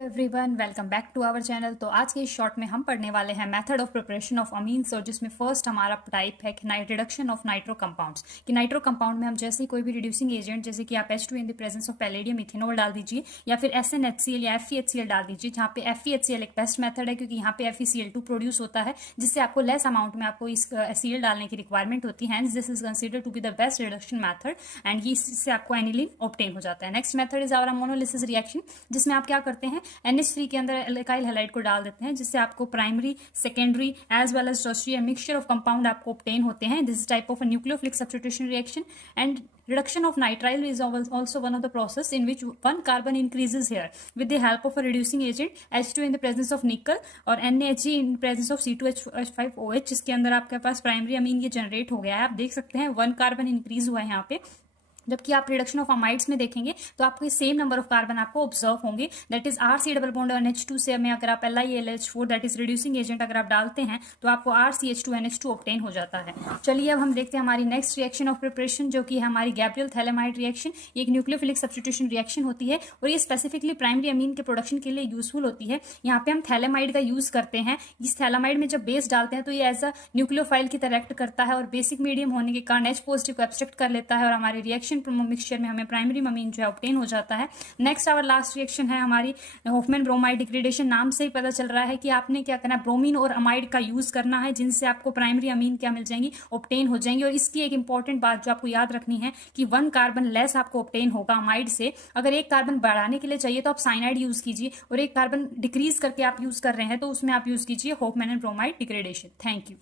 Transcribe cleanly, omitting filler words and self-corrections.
Everyone welcome back to our channel. तो आज के इस शॉर्ट में हम पढ़ने वाले हैं method of preparation of amines, और जिसमें फर्स्ट हमारा टाइप है रिडक्शन ऑफ नाइट्रो कंपाउंड्स। कि नाइट्रो कंपाउंड में हम जैसे कोई भी रिड्यूसिंग एजेंट, जैसे कि आप H2 in the presence of palladium ethanol डाल दीजिए, या फिर SnHCl या FeHCl डाल दीजिए। जहाँ पे FeHCl एक बेस्ट मेथड है, क्योंकि यहाँ पे FeCl2 प्रोड्यूस होता है, जिससे आपको लेस अमाउंट में आपको इस Cl डालने की रिक्वायरमेंट होती है। This is considered to be the best reduction method, and ये इससे आपको एनिलीन ऑब्टेन हो जाता है। Next method is ammonolysis reaction, जिसमें आप क्या करते हैं, NH3 के अंदर एल्काइल हैलाइड को डाल देते हैं, जिससे आपको primary, secondary as well as tertiary mixture of compound आपको ऑब्टेन होते हैं। This is type of a nucleophilic substitution reaction. And reduction of nitrile is also one of the process in which one carbon increases here with the help of a reducing agent H2 in the presence of nickel और NaHg in presence of C2H5OH, जिसके अंदर आपके पास primary amine ये generate हो गया है। आप देख सकते हैं 1 कार्बन इंक्रीज हुआ है यहाँ पे। जबकि आप रिडक्शन ऑफ अमाइड्स में देखेंगे तो आपको सेम नंबर ऑफ कार्बन आपको ऑब्जर्व होंगे, that is RC double bond NH2 से में अगर आप LiAlH4 that is reducing agent अगर आप डालते हैं तो आपको RCH2NH2 ऑब्टेन हो जाता है। चलिए अब हम देखते हैं हमारी नेक्स्ट रिएक्शन ऑफ प्रिपरेशन, जो कि है हमारी गैब्रियल थैलेमाइड रिएक्शन। ये एक न्यूक्लियोफिलिक सब्स्टिट्यूशन रिएक्शन होती है, और ये स्पेसिफिकली प्राइमरी अमीन के प्रोडक्शन के लिए यूजफुल होती है। यहाँ पे हम थैलेमाइड का यूज करते हैं। इस थैलेमाइड में जब बेस डालते हैं तो ये एज अ न्यूक्लियोफाइल की तरह एक्ट करता है, और बेसिक मीडियम होने के कारण H पॉजिटिव को एब्स्ट्रैक्ट कर लेता है, और हमारे रिएक्शन मिक्सचर में प्राइमरी अमीन जो है ऑब्टेन हो जाता है। नेक्स्ट आवर लास्ट रिएक्शन है हमारी होफमैन ब्रोमाइड डिग्रेडेशन। नाम से ही पता चल रहा है कि आपने क्या करना है, ब्रोमीन और अमाइड का यूज करना है, जिनसे आपको प्राइमरी अमीन क्या मिल जाएंगी, ऑब्टेन हो जाएंगी। और इसकी एक इंपॉर्टेंट बात जो आपको याद रखनी है कि 1 कार्बन लेस आपको ऑब्टेन होगा अमाइड से। अगर 1 कार्बन बढ़ाने के लिए चाहिए तो आप साइनाइड यूज कीजिए, और 1 कार्बन डिक्रीज करके आप यूज कर रहे हैं तो उसमें आप यूज कीजिए Hofmann and bromide degradation. Thank you.